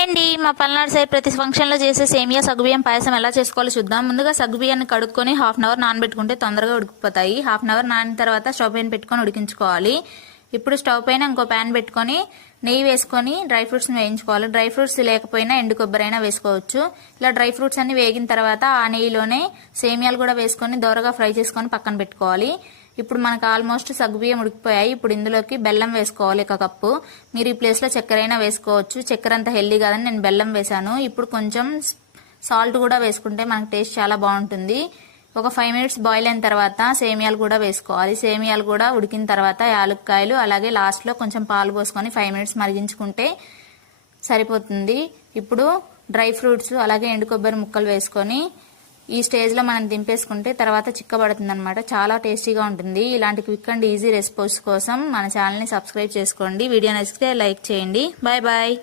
Hi అండి, మా Palnadu side ప్రతి ఫంక్షన్లో చేసే సేమియా సగ్గుబియ్యం పాయసం ఎలా చేసుకోవాలో చూద్దాం. ముందుగా సగ్గుబియ్యాన్ని కడుక్కొని హాఫ్ అన్ అవర్ నానబెట్టుకుంటే తొందరగా ఉడికిపోతాయి. హాఫ్ అన్ అవర్ నానిన తర్వాత స్టవ్ పైన పెట్టుకొని ఉడికించుకోవాలి. ఇప్పుడు స్టవ్ పైన ఇంకో ప్యాన్ పెట్టుకొని నెయ్యి వేసుకొని డ్రై ఫ్రూట్స్ని వేయించుకోవాలి. డ్రై ఫ్రూట్స్ లేకపోయినా ఎండు కొబ్బరి అయినా వేసుకోవచ్చు. ఇలా డ్రై ఫ్రూట్స్ అన్ని వేగిన తర్వాత ఆ నెయ్యిలోనే సేమియాలు కూడా వేసుకొని దోరగా ఫ్రై చేసుకొని పక్కన పెట్టుకోవాలి. ఇప్పుడు మనకు ఆల్మోస్ట్ సగ్గుబియ్యం ఉడికిపోయాయి. ఇప్పుడు ఇందులోకి బెల్లం వేసుకోవాలి 1 కప్పు. మీరు ఈ ప్లేస్లో చక్కెర అయినా వేసుకోవచ్చు. చక్కెర అంత హెల్దీ కాదని నేను బెల్లం వేసాను. ఇప్పుడు కొంచెం సాల్ట్ కూడా వేసుకుంటే మనకు టేస్ట్ చాలా బాగుంటుంది. ఒక 5 మినిట్స్ బాయిల్ అయిన తర్వాత సేమియాలు కూడా వేసుకోవాలి. సేమియాలు కూడా ఉడికిన తర్వాత యాలక్కాయలు అలాగే లాస్ట్లో కొంచెం పాలు పోసుకొని 5 మినిట్స్ మరిగించుకుంటే సరిపోతుంది. ఇప్పుడు డ్రై ఫ్రూట్స్ అలాగే ఎండు కొబ్బరి ముక్కలు వేసుకొని ఈ స్టేజ్లో మనం దింపేసుకుంటే తర్వాత చిక్కబడుతుంది అనమాట. చాలా టేస్టీగా ఉంటుంది. ఇలాంటి క్విక్ అండ్ ఈజీ రెసిపీస్ కోసం మన ఛానల్ని సబ్స్క్రైబ్ చేసుకోండి. వీడియో నచ్చితే లైక్ చేయండి. Bye bye.